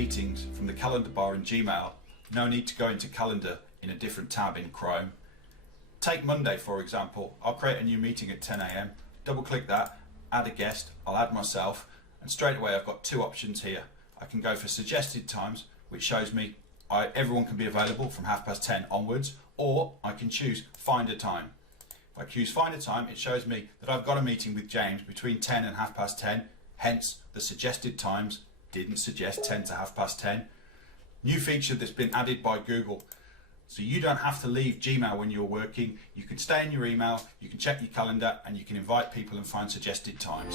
meetings from the calendar bar in Gmail. No need to go into calendar in a different tab in Chrome. Take Monday for example. I'll create a new meeting at 10 AM, double click that, add a guest, I'll add myself, and straight away I've got two options here. I can go for suggested times, which shows me everyone can be available from 10:30 onwards, or I can choose find a time. If I choose find a time, it shows me that I've got a meeting with James between 10 and 10:30, hence the suggested times didn't suggest 10 to 10:30. New feature that's been added by Google. So you don't have to leave Gmail when you're working. You can stay in your email, you can check your calendar, and you can invite people and find suggested times.